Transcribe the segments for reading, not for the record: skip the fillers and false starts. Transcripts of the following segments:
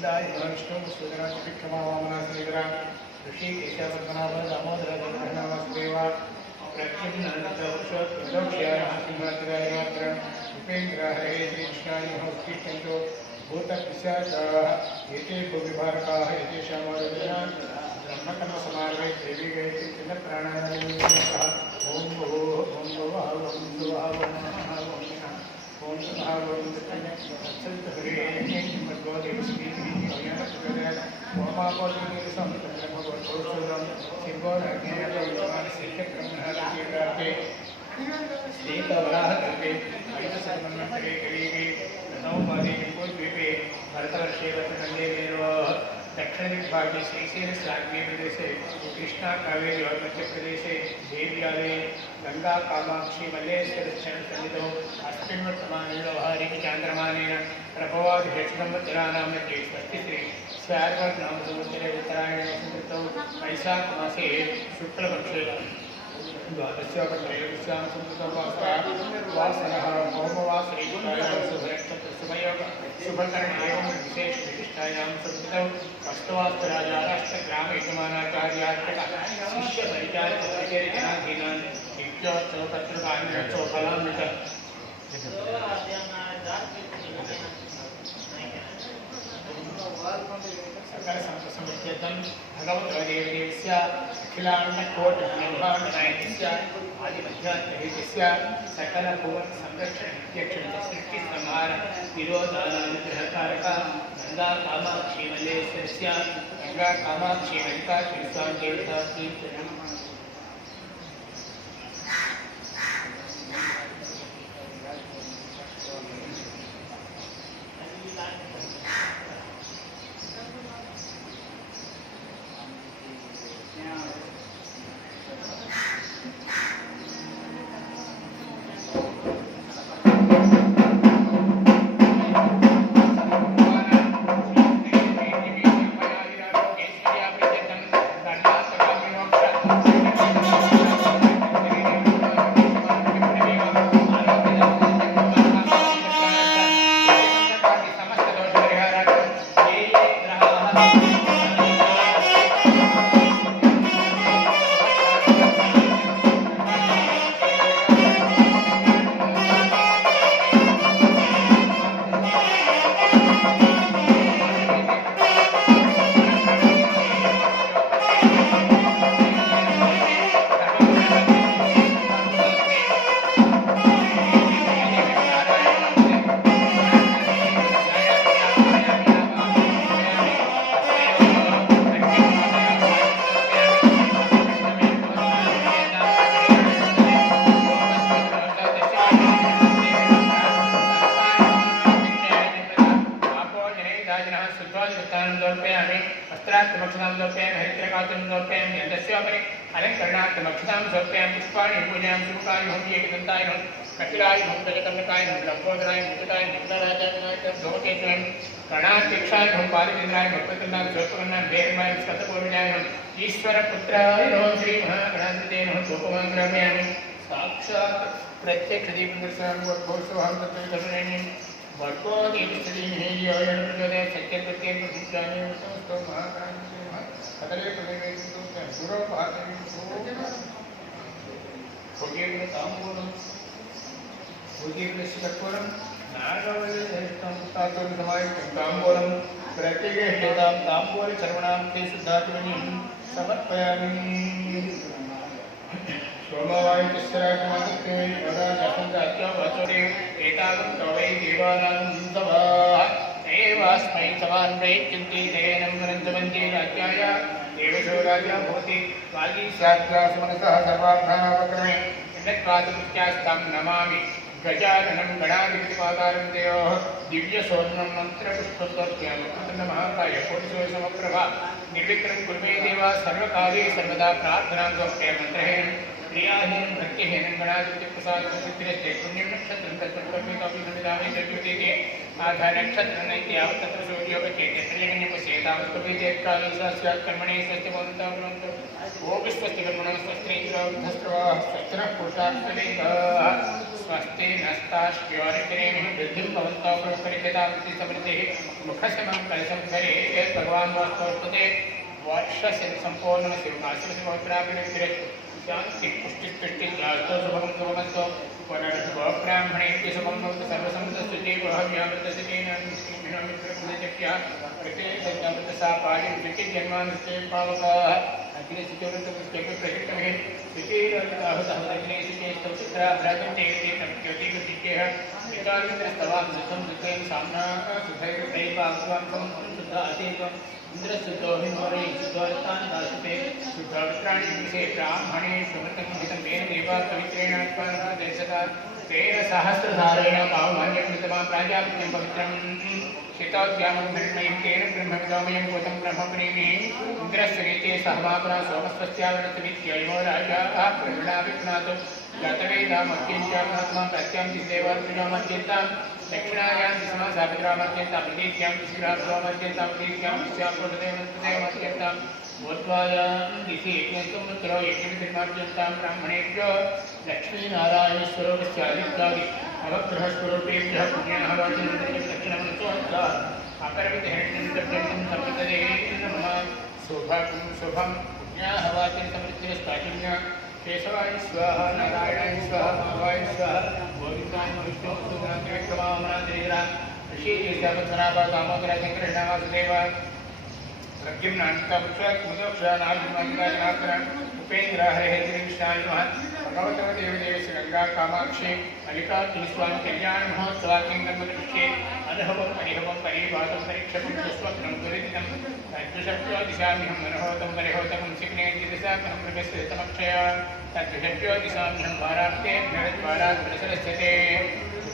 गोविंदाय विष्णु सूर्यनाथ विक्रम वामन श्रीधर ऋषि केशवपद्मनाभ दामोदर नामस्तेवा प्रत्यक्षाय सिंहासनाय मात्र उपेन्द्र हरे श्रीकृष्णाय नमस्कृत्यन्तो भूतपिशाचाः एते भूविभारकाः एतेषामारोग्येन ब्रह्मकर्म समार्गे देवी गायत्री चिन्न प्राणायामः ओम भुवः ओम भुवः ओम सुवः ओम नमः ओम ओम नमः ओम तत्सवित हरे भगवो देवश्री ओयानप्रदय ओमापोतिनि संततं भगवतोत्सवं सिंहोराज्ञेयं सिद्धक्रमणः श्रीकवराहकल्पे वैदसर्वन्नन्तरे कलियुगे नवमादे जम्बूद्वीपे भरतवर्षे वर्तकण्डे मेरुवः दक्षिणदिग्भागे श्रीशैलश्लाघ्ये प्रदेशे कृष्णा कावेरी और मध्यप्रदेशे देव्यालये गंगा कामाक्षी मल्लेश्वरश्चरणसन्निधौ अस्मिन् वर्तमाने व्यवहारिक चान्द्रमानेन प्रभवादिभ्यक्षसंवत्सराणां मध्ये स्वस्तिश्री स्यार्वनामसंवत्सरे उत्तरायणे संवृत्तौ वैशाखमासे शुक्लपक्षे द्वादश्यां संस्कृतवासनः भौमवासरीकायां शुभयोग शुभकर्ण एवं विशेष विशिष्टायां संस्कृतौ वस्तुवास्तुराजाराष्ट्रग्राम यजमानाचार्यात्मक शिष्य परिचारकजनाधीनान् इत्योत्सवपत्रकान्यचोफलान्वित सकल संप्रसमृत्यर्थं भगवद्देवदेवस्य अखिलाण्डकोटिब्रह्माण्डनायकस्य आदिमध्यात्महेतस्य सकल भुवन संरक्षण नित्यक्षण सृष्टिसंहार विरोधानुग्रहकारक गंगा कामाक्षी मल्लेश्वरस्य गंगा कामाक्षी ललिता त्रिस्वामी देवतास्ति ईश्वर पुत्राय नमः श्री महागणाधिपते नमः सोपमंगलमयामि साक्षात् प्रत्यक्ष दीपदर्शनं वर्गोत्सवं तत्त्वदर्शनेन वर्गो दीपस्त्रीः योयन प्रचोदय सत्यकृत्यं प्रतिष्ठाने समस्तो महागणाधिपते नमः कदले प्रवेदितो गुरो भागेन भोगेन ताम्बूलं भोगेन शिवपुरं नागवल्लितं तातुं समायुक्तं ताम्बूलं प्रत्येकं ताम्बूल सर्वणां ते शुद्धात्मनि समर्पयामि सोमवायुतस्यराजमानस्ते वदाजातंजात्यावचोरे एतावं तवै देवानां सभाः एवास्मै सवान् प्रैत्यन्ति तेनं वरन्तवन्ति राज्याय देवशो राजा भवति वागीशाद्वासमनसः सर्वार्थानापक्रमे यन्नत्वादकृत्यास्तां नमामि गजाननं गणाधिपतिपादारं देवः दिव्यसोन्नं मन्त्रपुष्पस्तोत्रमहाकाय कोटिसमप्रभा निर्विक्रम कुर्मे देवा सर्वकाले सर्वदा प्रार्थनां समर्पय मन्त्रहेन प्रियाहीनं भक्तिहीनं गणाधिपतिप्रसादं सिद्धिरस्ते पुण्यं नक्षत्रं तत्त्वकर्मिकापि समिदामे चतुर्दिके आधा नक्षत्र नैत्याव तत्र सूर्योपचेतत्रिलिङ्गनिपसेतावस्तुभिजेत्काले स्यात् कर्मणे स्वस्ति भवन्तः भवन्तु ओ विश्वस्ति कर्मणः स्वस्त्रीन्द्रवृद्धस्रवः स्वस्तिनः पुरुषार्थलिङ्गः स्वस्ति नस्ताश्च्योरितिरेमिः वृद्धिं भवन्तः पुरुषपरिचितावृत्ति समृद्धिः मुखस्य कलशं धरे यत् भगवान् वास्तवस्पते वर्षस्य सम्पूर्णमस्य वासस्य पवित्राभिनविरस्तु शांति पुष्टि पुष्टि जातो शुभम शुभमस्तु ब्राह्मणेभ्य शुभम भवतु सर्वसंतस्तुते वहव्यामृतसितेन मित्रपुण्यचक्या प्रत्येकसंज्ञामृतसापायं विचिजन्मानस्ते पावकाः अग्निसिचोरतपुष्टेपि प्रकृतमहे सिचेरलिताहुतहदग्नेसिचे स्तवचित्रा भ्राजन्ते तत्योतिकसिचेः एकाग्रस्तवां सुखं सुखेन साम्ना सुधैर्दैवाग्वां शुद्धा अतीतं इंद्रस्तुतो हिमोरे सुद्वारतान् दासुते सुद्धावत्राणि विषे ब्राह्मणे सुमृतं हितं तेन देवा पवित्रेण त्वं देशता तेन सहस्रधारेण पावमान्यकृतमा प्राजापत्यं पवित्रं शीतोद्यामं तेन ब्रह्मविदोमयं भूतं ब्रह्मप्रेमी इंद्रस्वरीते सहमापना सोमस्वस्यावृतविद्ययो राजाः प्रगणाभिप्नातु गतवेदामत्यञ्चात्मा प्रत्यां दिदेवार्जुनामत्यन्तां दक्षिणायां दिशमा सावित्रामत्यन्तां प्रतीत्यां दिशिरासोमत्यन्तां प्रतीत्यां दिश्याप्रोदेवमत्यन्तां बोध्वायां दिशि यज्ञस्तुमुत्रो यज्ञविधिर्मात्यन्तां ब्राह्मणेभ्यो लक्ष्मीनारायणस्वरूपस्यादित्यादि नवग्रहस्वरूपेभ्यः पुण्याः वाचनन्तरं दक्षिणमनसोऽन्तः अपरविधेर्यं समृतदे नमः शुभं पुण्याः वाचनसमृद्धिस्ताचिन्या केशवाय स्वाहा नारायणाय स्वाहा माधवाय स्वाहा गोविन्दाय विष्णुनाथविक्रमामनादिरा ऋषिकेशावत्सनाभा दामोदरा शङ्करष्णा वासुदेव प्रद्युम्नान्तमुदोक्षानाभिमन्दाजनाथन उपेन्द्र हरे श्रीकृष्णाय नमः भगवतदेवदेवस्य गंगा कामाक्षी मल्लिकार्जुनस्वामी कल्याण महोत्सवाख्यङ्गन्मदृष्टे अनहवं परिहवं परिवादं परीक्षकं स्वप्नं दुरितं तद्विषभ्यो दिशाम्यहं मनोहतं परिहोतं शिग्ने दिशाकं प्रवेशे समक्षय तद्विषभ्यो दिशाम्यहं भाराप्ते ज्ञानद्वारात् प्रसरस्यते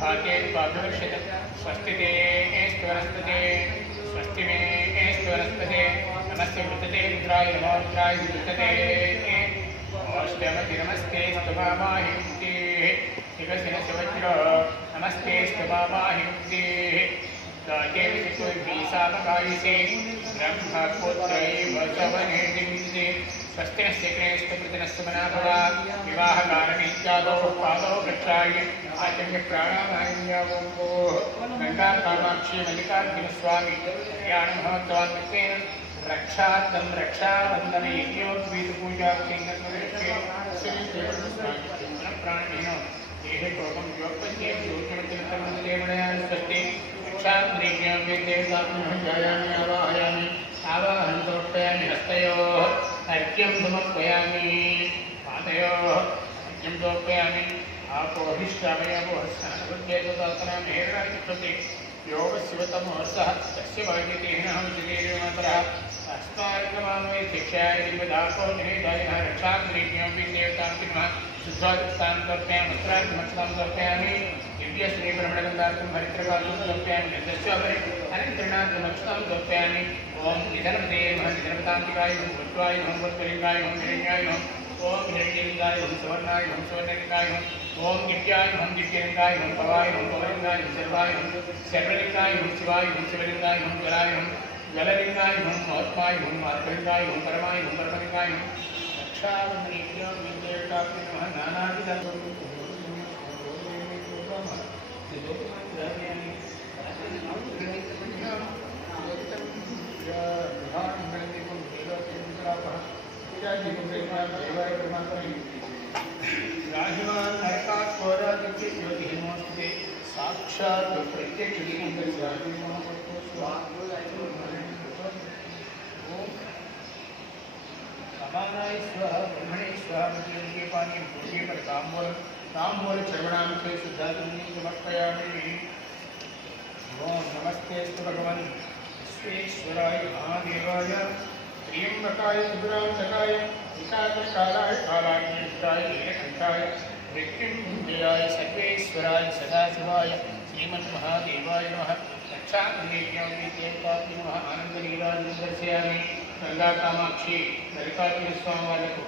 भाते स्वाभिवर्षित स्वस्तिते स्वरस्पते स्वस्ति मे स्वरस्पते नमस्ते वृतते रुद्राय नमो रुद्राय वृतते नमस्ते स्तुमामाहि मुक्तिः शिवसिनस्य वज्रो नमस्ते स्तुमामाहि मुक्तिः गायेभिसामकायिषे ब्रह्मपुत्रैव सवनेदिंसि स्वस्तिनस्य क्रेष्टकृतिनस्य मनाभवा विवाहकारणीत्यादौ पादौ वृक्षाय आचम्य प्राणामाय्यावो गंगा कामाक्षी मल्लिकार्जुनस्वामी कल्याणमहोत्सवान्वितेन रक्षार्थं रक्षाबन्धनयज्ञोद्वीतपूजाक्षेङ्गत्वदृष्टे श्रीदेवस्वामिप्राणिनो देहे कोपं योगपद्येन योग्यमतिमित्रमन्देवणयान् स्वस्ति रक्षान्द्रीज्ञां वेदेवतात्महं जायामि आवाहयामि आवाहनं समर्पयामि हस्तयोः अर्घ्यं समर्पयामि पादयोः अर्घ्यं समर्पयामि आपोहिष्ठामयामो हस्तानवद्येतदातनां हेरणाचित्रते योगशिवतमोत्सः तस्य भाग्यतेनहं जितेर्यमातरः अस्माकमामये शिक्षाय दिवदाको निवेदायः रक्षान्द्रीज्ञां देवतां नमः शुद्धादिस्तां समर्पयामि वस्त्रादिमक्षतां समर्पयामि दिव्यश्रीब्रह्मणगन्धार्थं हरित्रकालं समर्पयामि गन्धस्वापरि हरित्रणादिमक्षतां समर्पयामि ओं निधनपते नमः निधनपतान्तिकाय नमः भूत्वाय नमः भूत्वलिङ्गाय नमः हिरण्याय नमः ओं हिरण्यलिङ्गाय नमः सुवर्णाय नमः सुवर्णलिङ्गाय नमः ओं दिव्याय नमः दिव्यलिङ्गाय नमः भवाय नमः भवलिङ्गाय नमः सर्वाय नमः सर्वलिङ्गाय नमः शिवाय नमः शिवलिङ्गाय नमः जलाय नमः जललिङ्गाय नमः महात्माय नमः मार्गलिङ्गाय नमः परमाय नमः परमलिङ्गाय नमः रक्षाबन्धनेभ्यो विद्येताभ्यो नमः नानाविधं साक्षात् प्रत्यक्ष समानाय स्वाहा ब्रह्मणे स्वाहा के पानी भूखे पर तांबूल चर्वणांते शुद्धाग्नि समर्पयामि ओम नमस्तेस्तु भगवन् विश्वेश्वराय महादेवाय त्र्यंबकाय त्रिपुरान्तकाय एकाग्रकालाय कालाग्नियुक्ताय नीलकण्ठाय मृत्युञ्जयाय सर्वेश्वराय सदाशिवाय श्रीमन्महादेवाय नमः रक्षान्द्रीज्ञां देवताभ्यो नमः आनन्दलीलां दर्शयामि गंगा कामाक्षी मल्लिकार्जुनस्वामी वाळ्ळकु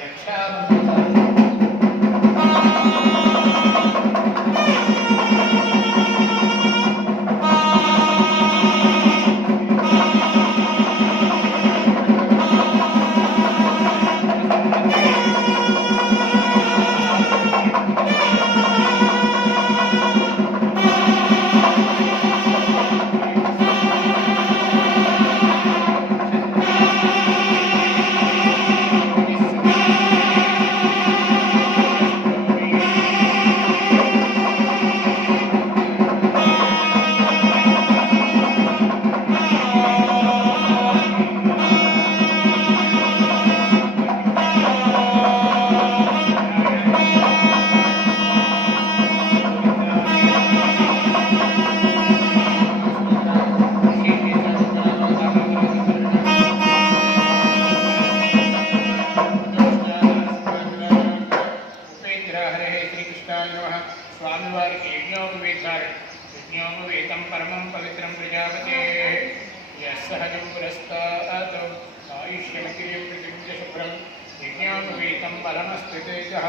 रक्षाबन्धन यज्ञोपवीतं परमं पवित्रं प्रजापते यस्सहजं पुरस्तात् आयुष्यमखिलं प्रतिमुच शुभ्रं यज्ञोपवीतं बलमस्ति तेजः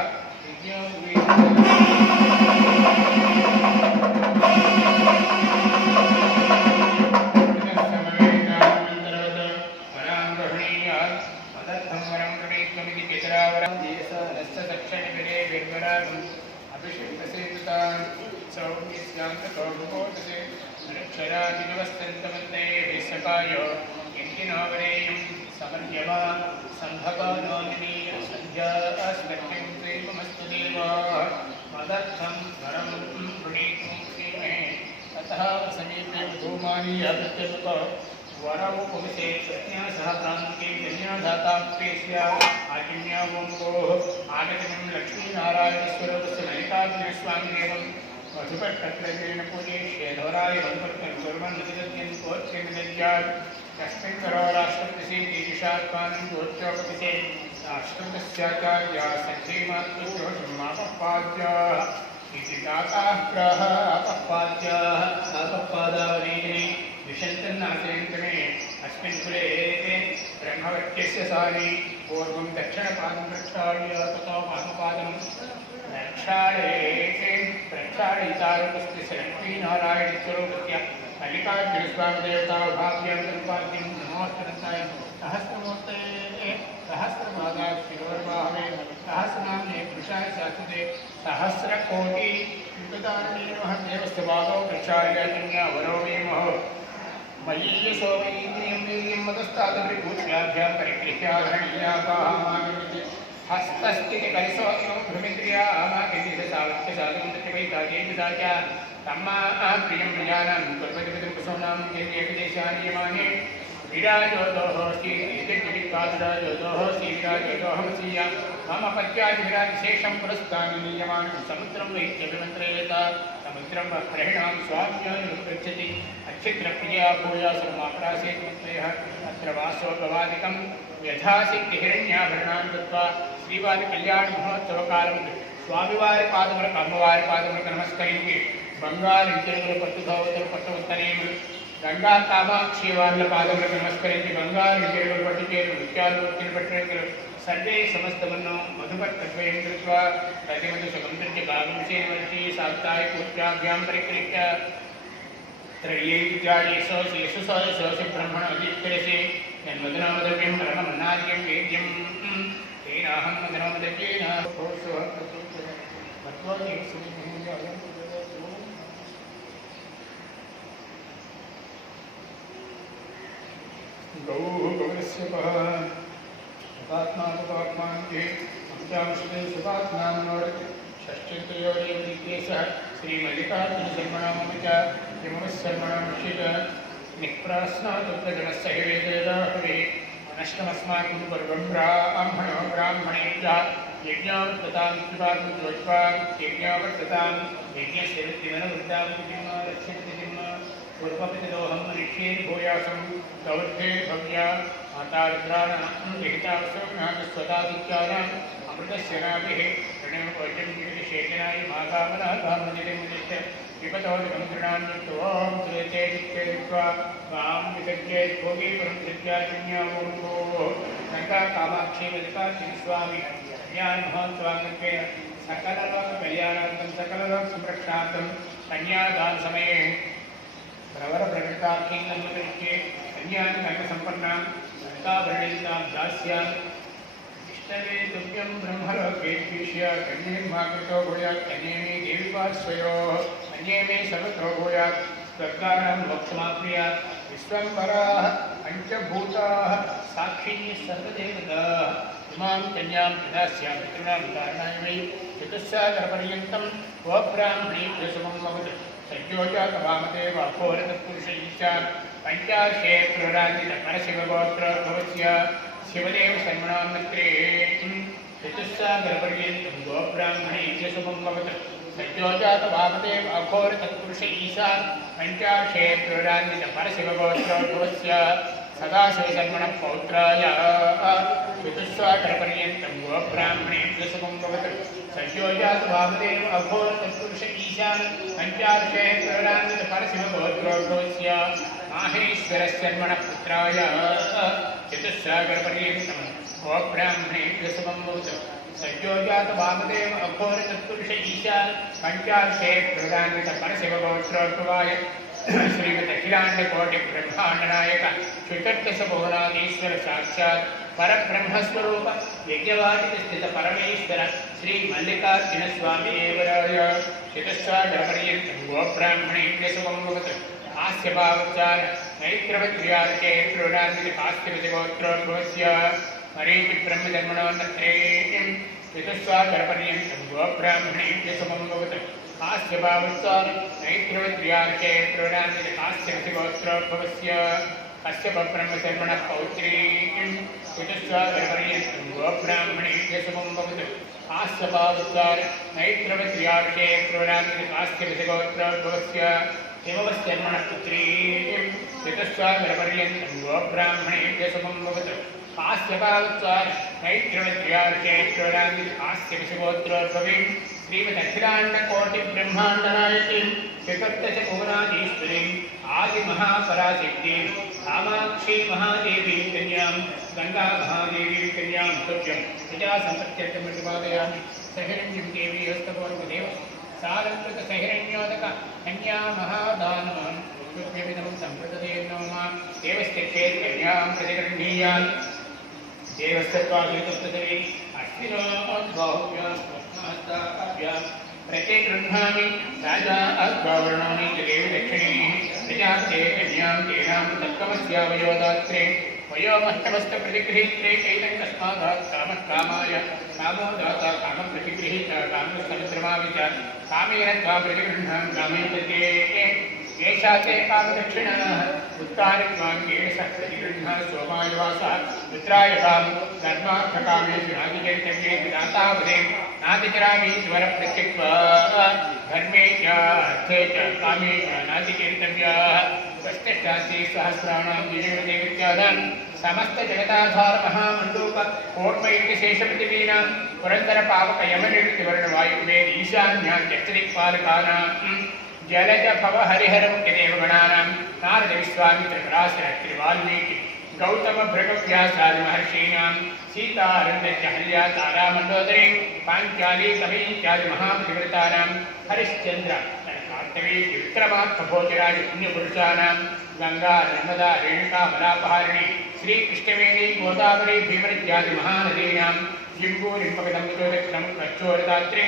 समीपे धूमानी वरव पुरुषे सह प्रांते कन्यादातां पेश्या आज्ञा वंगो आगतनं लक्ष्मीनारायणेश्वरस्य मल्लिकार्जुनस्वामिदेवं मधुपट्टत्रयेण पूजे शेधवराय वनपट्टं कुर्वन्नतिगत्यं कोच्चेन्दज्ञात् कस्मिन् करोराष्ट्रपतिसे तेजशात्मानं गोच्चोपतिसे राष्ट्रपतिस्याचार्या सञ्चयमात्रस्य समापपाद्याः इति दाताः प्राह अपपाद्याः अपपादावनेने विशन्तन्नाशयन्तमे अस्मिन् कुले ब्रह्मवत्यस्य सारी पूर्वं दक्षिणपादं प्रक्षाल्य ततो वामपादं प्रक्षालयितारपस्ति लक्ष्मीनारायणस्वरूपस्य मल्लिकार्जुनस्वामिदेवताभाव्यां सम्पाद्यं नमोस्तरन्ताय सहस्रमूर्ते सहस्रपादा शिरोर्वाहवे सहस्रनाम्ने पुरुषाय शाश्वते सहस्रकोटि युगदारणे नमः देवस्य पादौ प्रक्षाल्य वरो मे महो मयीयसो वैन्द्रियं मदस्तादृभूत्याभ्यां परिगृह्याधरणीयापाहामागमिति हस्तस्थिति कलिसोऽतिमं भ्रमिन्द्रियामाकिनिसावत्यसाधनं प्रतिवैताजेतिसा च तम्मा प्रियं प्रजानां कुर्वतिपितुं कुसुम्नां केन्द्रीयविदेशानीयमाने विराजोदोहोऽस्ति इतिकादुराजोदोहोऽस्ति विराजोदोहमसीय मम पत्यादिविराजशेषं पुरस्तानि नीयमानं समुद्रं वैत्यभिमन्त्रयेत समुद्रं प्रहिणां स्वाम्यानुपृच्छति अच्छिद्रप्रिया भूया सर्वापरासेत्मत्रयः अत्र वासो गवादिकं यथासिद्धिहिरण्याभरणान् दत्त्वा श्रीवादिकल्याणमहोत्सवकालं स्वामिवारि पादमुలకు అమ్మవారి పాదములకు నమస్కరించి బంగారు ఇతరుల పట్టుధోవతులు పట్టు ఉత్తరీయులు గంగా కామాక్షి వార్ల పాదములకు నమస్కరించి బంగారు ఇతరుల పట్టుచేరు ముత్యాలు ఒత్తిని పట్టినట్లు సర్వే సమస్తమన్ను మధుపట్టద్వయం కృత్వా ప్రతిమతు సుగంధర్య భాగంసేవర్తి సాప్తాయి పూజ్యాభ్యాం పరిక్రీత్య त्रय्यैत्यायेषु शेषु सौसि ब्रह्मण अदीप्यसे यन्मदनामदव्यं परमन्नाद्यं वेद्यं तेनाहं मदनामदव्येन गौः गौरस्य पः सुपात्मानुपात्मान्ये पंचांशते सुपात्मान्नोरति षष्ठ्यन्तयोरेवदीकेशः श्रीमल्लिकार्जुनशर्मणामच किमवशर्मणामश्चित निःप्रास्नादुग्धजनस्य हि वेदेदाहवे अनष्टमस्माकं पर्वं ब्राह्मणो ब्राह्मणेभ्यः यज्ञावर्ततां पिबातं ज्योत्वां यज्ञावर्ततां यज्ञस्य वृत्तिमनवृत्तां किं रक्षन्ति किं पूर्वपितदोहं मनुष्ये भूयासं गौर्भे भव्या मातारुद्राणां विहितावसौम्यागस्वतादित्यानाम् अमृतस्य नाभिः प्रणयवचं विशेषणाय मातामनः कामनिलिमुदिश्च विपतोदिकं तृणान्युक्तो ॐ श्रेचेदित्वा मां विसज्ञेत् भोगी परं सत्याचिन्यावोः गङ्गा कामाक्षी मल्लिकार्जुनस्वामी कल्याणमहोत्सवाङ्गत्वेन सकललोककल्याणार्थं सकललोकसंरक्षणार्थं कन्यादानसमये प्रवरप्रकृताख्यैर्नमोदरिष्ये कन्यानि कर्मसम्पन्नां लङ्काभरणितां दास्यामि इष्टवे तुभ्यं ब्रह्मलोकेभ्यीष्य कन्यैर्माकृतो भूयात् कन्ये मे देवी पार्श्वयोः अन्ये मे सर्वतो भूयात् स्वर्गाणां मोक्षमाप्नुयात् विश्वम्भराः पञ्चभूताः साक्षी सर्वदेवताः इमां कन्यां प्रदास्यामि पितॄणां कारणाय वै चतुस्सागरपर्यन्तं स्वब्राह्मणेभ्यः शुभं भवतु सज्जोजातवामते वापोरतत्पुरुषैश्च पञ्चाशे प्रराजितपरशिवगोत्रभवस्य शिवदेव शर्मणां नत्रे चतुस्सागरपर्यन्तं गोब्राह्मणेभ्यः शुभं भवतु सज्जोजातवामते वापोरतत्पुरुषैश्च पञ्चाशे प्रराजितपरशिवगोत्रभवस्य सदाशिवशर्मणः पौत्राय चतुस्वाकरपर्यन्तं गोब्राह्मणेभ्यः शुभं भवतु सद्योजातु वामदेव अघोरतत्पुरुष ईशान पञ्चादशे परशिवगोत्रोद्भवस्य माहेश्वरशर्मणः पुत्राय चतुस्सागरपर्यन्तं गोब्राह्मणेभ्यः शुभं भवतु सद्योजात वामदेव अघोरतत्पुरुष ईशान पञ्चादशे परशिवगोत्रोद्भवाय श्रीमद अखिलांड कोटि ब्रह्मांड नायक चतुर्दश भुवनाधीश्वर साक्षात् परब्रह्मस्वरूप यज्ञवाटिक स्थित परमेश्वर श्री मल्लिकार्जुन स्वामी देवराय चतुस्सागरपर्यन्तं गोब्राह्मणेभ्यः शुभं भवतु हास्य भावोच्चार नैत्रवत्र्यार्के क्रोडान्वित कास्यवतिगोत्रोद्भवस्य मरीचि ब्रह्मजन्मनोन्नत्रेयं चतुस्सागरपर्यन्तं गोब्राह्मणेभ्यः शुभं भवतु हास्य भावोच्चार नैत्रवत्र्यार्के क्रोडान्वित कास्यवतिगोत्रोद्भवस्य कश्यप ब्रह्मशर्मणः पौत्रीं चतुस्सागरपर्यन्तं गोब्राह्मणेभ्यः शुभं भवतु हास्य भावोच्चार नैत्रवत्र्यार्के क्रोडान्वित कास्यवतिगोत्रोद्भवस्य हिमवशर्मणः पुत्रीं चतुस्सागरपर्यन्तं गोब्राह्मणेभ्यः शुभं भवतु हास्य भावोच्चार नैत्रवत्र्यार्के क्रोडान्वित कास्यवतिगोत्रोद्भवीं श्रीमद अखिलांड कोटि ब्रह्मांड नायकीं चतुर्दश भुवनाधीश्वरीं आदि महापराशक्तिं कामाक्षी महादेवी कन्यां गंगा महादेवी कन्यां तुभ्यं प्रजा संपत्त्यर्थं प्रतिपादयामि सहिरण्यं देवी हस्तपूर्वदेव सालंकृत सहिरण्योदक कन्या महादानं तुभ्यमिदं सम्प्रदते नमः देवस्य चेत् कन्यां प्रतिगृह्णीयात् देवस्य त्वाभितुप्तदेवी अश्विनोद्बाहुभ्यां प्रतिगृह्णामि राजा अग्रवर्णानि देवी दक्षिणे प्रजापते कन्यां तेनां तत्कमस्यावयोदात्रे वयोमष्टमस्त प्रतिगृहीत्रे कैलं कस्मादात् कामः कामाय कामो दाता कामं प्रतिगृहीता कामस्तमद्रमामि च कामेन त्वा प्रतिगृह्णामि कामेन ते एषा ते कामदक्षिणः उत्तारित्वाङ्गेन सह प्रतिगृह्णाः सोमायवासः रुद्रायकां धर्मार्थकामेषु नातिचैतन्ये दातावदे नातिचरामि स्वरप्रत्यक्त्वा धर्मे च अर्थे च कामे च नातिचैतन्याः स्वस्तिष्ठासि सहस्राणां द्विजदेवत्यादान् समस्त जगदाधार महामण्डूप कोट्मैत्यशेषपृथिवीनां पुरन्दरपावकयमनिर्तिवर्णवायुवेद ईशान्याद्यक्षदिक्पालकानां जलज भव हरिहर मुख्यदेवगणानां नारद विश्वामित्र पराशर त्रिवाल्मीकि गौतम भृगव्यासादि महर्षीणां सीता अरण्यस्य हल्या तारा मंडोदरी पांचाली कवि इत्यादि महापतिव्रतानां हरिश्चंद्र कार्तवी विक्रमात्मभोजराज पुण्यपुरुषाणां गंगा नर्मदा रेणुका मलापहारिणी श्री कृष्णवेणी गोदावरी भीमनित्यादि महानदीनां जिम्बूरिम्पकदम्बोदक्रम कच्छोरदात्री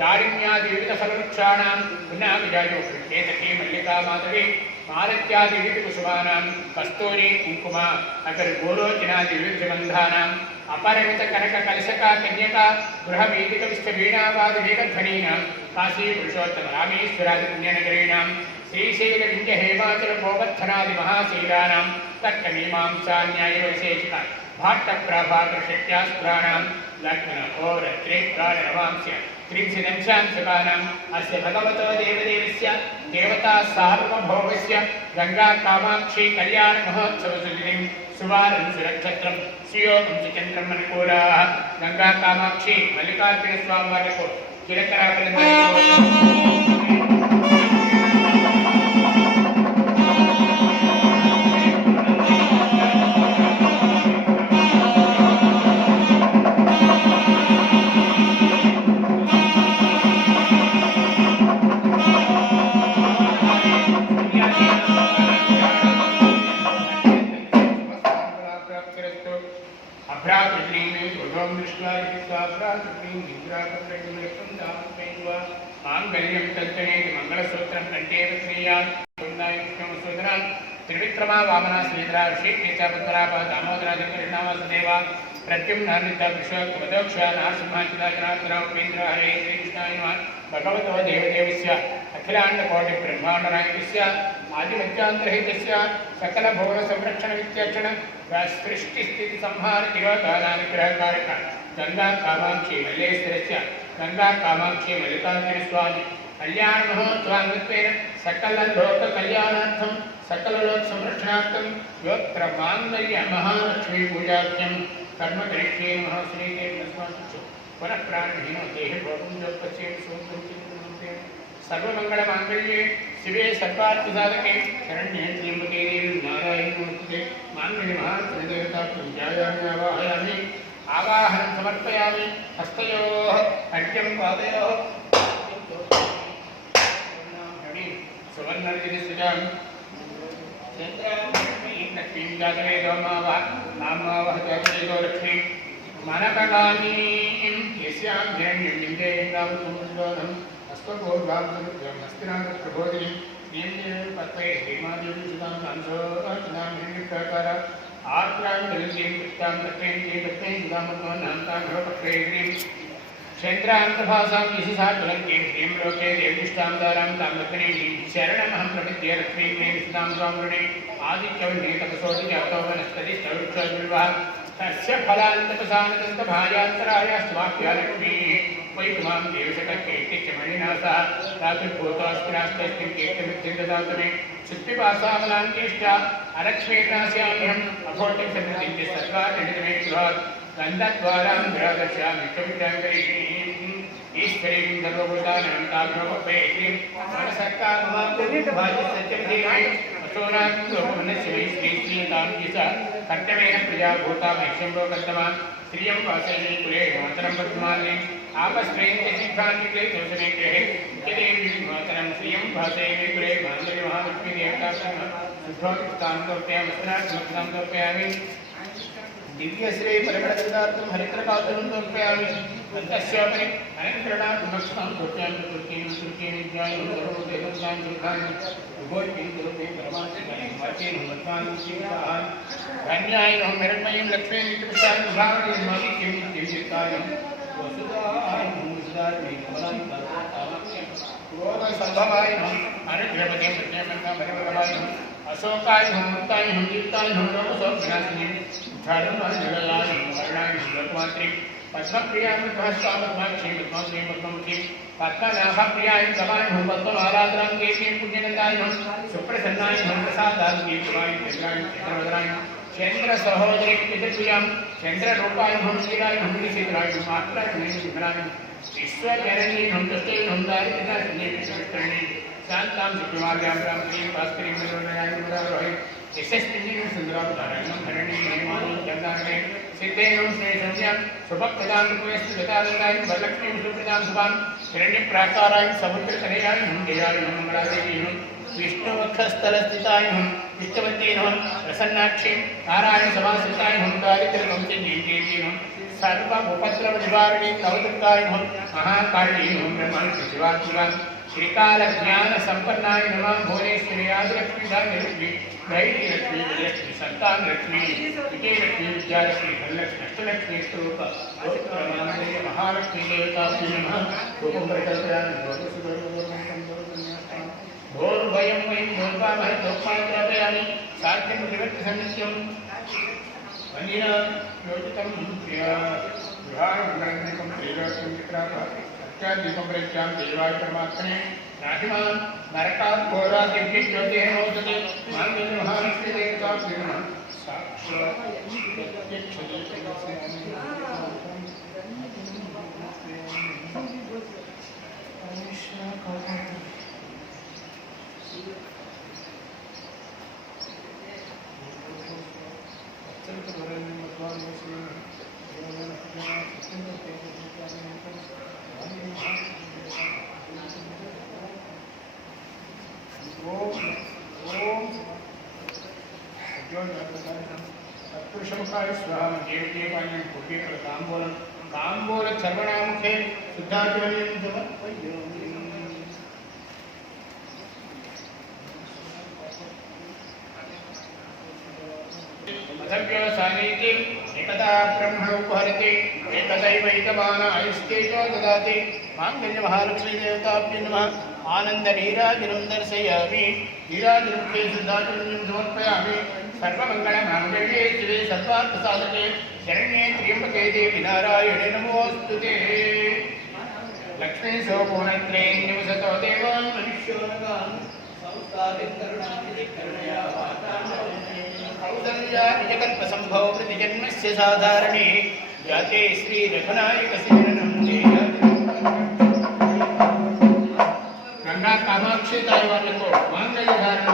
दारिण्यादि विविध फलवृक्षाणां पुण्यविजायो केतकी मल्लिका माधवी मालत्यादि विविध कुसुमानां कस्तूरी कुंकुमा अगर गोरोचनादि विविध गंधानां अपरिमित कनक कलशका कन्यका गृहवीदिक विश्ववीणावादि वेगध्वनीनां काशी पुरुषोत्तम रामेश्वरादि पुण्यनगरीणां श्रीशैल विंध्य हेमाचल गोवर्धनादि महाशीलानां तर्कमीमांसा न्यायवैशेषिक भाट्टप्रभाकरशक्त्यास्त्राणां लग्नहोरत्रेकालनवांस्य त्रिंशदंशांशकानाम् अस्य भगवतो देवदेवस्य देवता सार्वभौमस्य गंगा कामाक्षी कल्याण महोत्सव सुदिनं सुवारं सुनक्षत्रं सुयोगं सुचन्द्रम् अनुकूलाः गंगा कामाक्षी मल्लिकार्जुन स्वामी वारिको मांगल्यं तत्तनेति मंगलसूत्रं कंठे बध्नीयात् त्रिविक्रमा वामना श्रीधरा ऋषिकेशपुत्रा दामोदरा जगन्नाथदेवा प्रद्युम्नान्विता विश्वकवदोक्षा नारसिंहाचिता जनार्दन उपेन्द्र हरे श्रीकृष्णाय नमः भगवतो देवदेवस्य अखिलांड कोटि ब्रह्मांड नायकस्य आदिमध्यांतरहितस्य सकल भुवन संरक्षण वित्यक्षण सृष्टि स्थिति संहार तिरोधानानुग्रहकारक गंगा कामाक्षी मल्लेश्वरस्य गंगा कामाक्षी मल्लिकार्जुन स्वामी कल्याण महोत्सवान्वितेन सकललोककल्याणार्थं सकललोकसंरक्षणार्थं योत्र माङ्गल्यमहालक्ष्मी पूजाख्यं कर्म करिष्ये नमः श्रीदेवस्वामिन् पुनः प्राणहीनो देहे भवं जपस्ये सोमं सर्वमङ्गलमाङ्गल्ये शिवे सर्वार्थसाधके शरण्ये त्र्यम्बके देवी नारायणे नमोस्तुते माङ्गल्यमहादेवता पूजायामि आवाहयामि आवाहनं समर्पयामि हस्तयोः अर्घ्यं पादयोः सुवर्णर्जितस्यां लक्ष्मीं जातवेदो मावः नामावः जातवेदो लक्ष्मीं मनकलानीं यस्यां हिरण्यं लिङ्गेन्द्रावसंवर्धनम् हस्तिनाथप्रबोधिनी पत्रे हेमादेवी सुतां सांसोनां हिरण्यप्रकार आत्रां कृत्यां तत्रें सुधामत्वनां पत्रे क्षेत्रान्तभासां यशसात्वलङ्के ह्रीं लोके देवनिष्ठां दारां ताम्रकणे शरणमहं प्रपद्ये लक्ष्मीं मे विष्टां स्वामृणे आदित्यवन्ये तपसोति जातो वनस्पतिस्तवृक्षविल्वः तस्य फलान्तपसानदन्तभायान्तराय स्वाप्या लक्ष्मीः वै त्वां देवशककेतित्यमणिनासा रात्रिभूतास्तिनास्तस्मिन् कीर्तिमित्यं ददातु मे चित्तिपासामलान्तेष्टा अलक्ष्मीनास्याम्यहम् अभोटिं सन्निधिं सर्वार्णितमे गृहात् गन्धद्वारां विरादर्शयामि कविताङ्गरीम् ईश्वरीं सर्वभूतानां ताभ्योपवेत्रीं मनसक्तात्माभाजिसत्यमधीमहि असोनां लोकमनस्य वै श्रीश्रीतां यसा कर्तमेन प्रजा भूता मह्यं लोकत्तमा श्रियं वासये कुले मातरं वर्तमाने आपस्त्रेन्द्रशिखान्विते दोषणे गृहे नित्यदेवी मातरं श्रियं वासये कुले मान्दर्यमहालक्ष्मी देवता शुद्धोत्तां तोप्यामस्त्रात्मकतां तोप्यामि दिव्यश्री परिमलकृतार्थं हरित्रकातुलं तोप्यामि अन्तस्योपरि अनन्तरणात्मकतां तोप्यामि तुर्कीं ज्ञानं सर्वदेवतां सुखानि विभोज्यं कुरुते परमात्मने भगवान् शिवान् धन्यायं हिरण्मयीं लक्ष्मीं नित्यपुष्टां भावने मालिक्यं नित्ययुक्तायं वसुधायं वसुधात्मे कमलां क्रोधसम्भवायं अनुग्रहपतिं प्रत्यमन्तां हरिवरवायं अशोकायं मुक्तायं दीप्तायं लोकसौख्यनाशिनीं धर्मनिलयायं वर्णायं लोकमात्रीं पद्मप्रियां पद्महस्तामद्माक्षीं पद्मश्रीं पद्ममुखीं पद्मनाभप्रियायं गवायं पद्ममालाधरां कीर्तिं पुण्यनन्दायं सुप्रसन्नायं प्रसादां कीर्तिमायं चन्द्रायं चन्द्रवदनायं चन्द्रसहोदरीं पितृप्रियां चन्द्ररूपायं शीलायं निशितरायं मात्रायं विमलायं विश्वजननीं तुष्टैं दारिद्र्यनाशिनीं शान्तां सुकुमार्यां रामश्रीं भास्करीं निर्मलायं मुरारोहै यशस्विनीं सुन्दरावतारणं हरणीं महिमानं चन्दाङ्गे सिद्धेनं श्रेष्ठ्यां शुभप्रदां रूपयस्तु गतानन्दायं वरलक्ष्मीं सुप्रदां शुभां हिरण्यप्राकारायं समुद्रतनयायं जयायं मंगलादेवीं विष्णुवक्षस्थलस्थितायं विष्णुवतीनं प्रसन्नाक्षीं नारायणसमाश्रितायं दारिद्र्यवंशनीं सर्वोपद्रवनिवारिणीं नवदुर्गायं महाकालीं ब्रह्माण्ड शिवात्मकां श्रीकालज्ञानसम्पन्नाय नमः भुवनेश्वरी आदिलक्ष्मी धैर्यलक्ष्मी विजयलक्ष्मी संतानलक्ष्मी विजयलक्ष्मी विद्यालक्ष्मी धनलक्ष्मी अष्टलक्ष्मी स्वरूप गोत्रमानंदे महालक्ष्मी देवताभ्यो नमः रूपं परिकल्पयामि भोर्भयं वयं भोर्वामहे लोकमात्रयामि साध्यं त्रिवृत्तसन्नित्यं वन्दिना योजितं गृहाणमण्डलं त्रिलोक्यं चित्रापः दीपं प्रज्ञां देवाय परमात्मने नाशिमां नरकात् घोरादिभ्यः ज्योतिः नमोस्तुते माङ्गल्यमहालक्ष्मी देवताभ्यो नमः साक्षात् सत्पुरुषमुखाय स्वाहा देवदेवाय भूपेकर ताम्बूलं सर्वणामुखे शुद्धाचरणं समर्पयामि मधव्यवसानेति एकदा ब्रह्म उपहरति एकदैवैतमान आयुष्केतो ददाति माङ्गल्यमहालक्ष्मी देवताभ्यो नमः आनन्दनीराजनं दर्शयामि नीराजमुखे शुद्धाचरणं समर्पयामि सर्वमङ्गलमाङ्गल्ये शिवे सर्वार्थसाधके शरण्ये त्र्यम्बके देवी नारायणे नमोऽस्तुते लक्ष्मी सोमोनत्रे निवसतो देवान् मनुष्यो नगान् कौसल्या निजकल्पसम्भव प्रतिजन्मस्य साधारणे जाते श्रीरघुनायकस्य जननं गंगा कामाक्षी ताई वालों मांगल्य धारण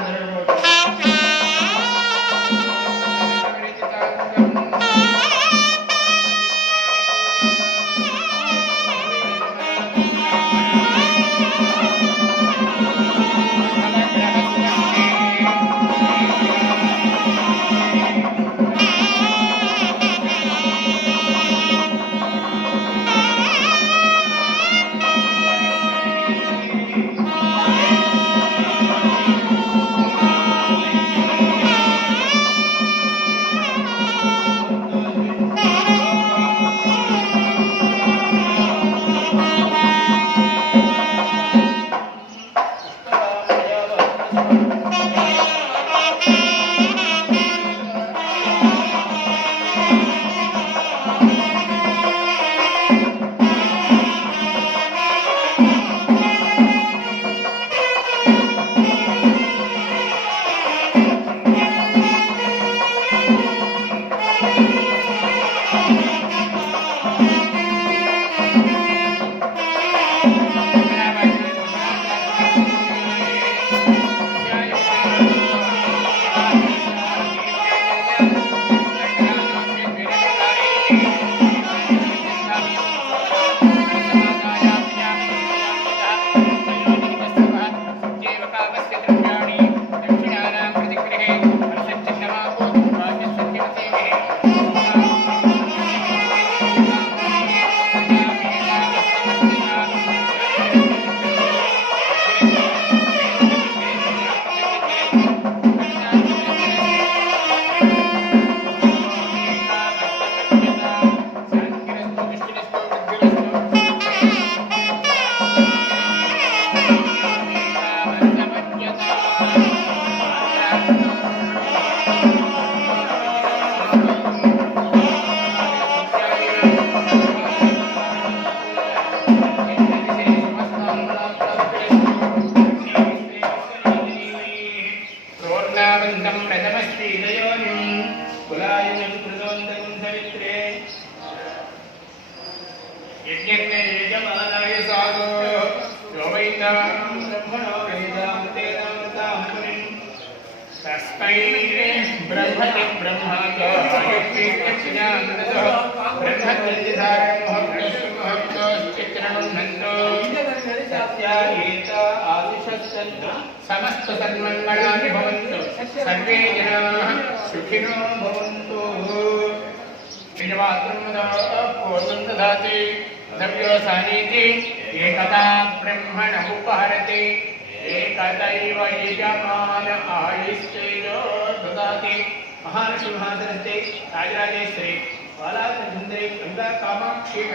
समस्त सन्मंगलानि भवन्तु सर्वे जनाः सुखिनो भवन्तु पूर्णं ददाति द्रव्योसानीति एकदा ब्रह्मण उपहरति एकदैव यजमान आयुष्येयो ददाति महालक्ष्मी महासरस्वती राजराजेश्वरी बालाचन्द्रे गंगा कामाक्षी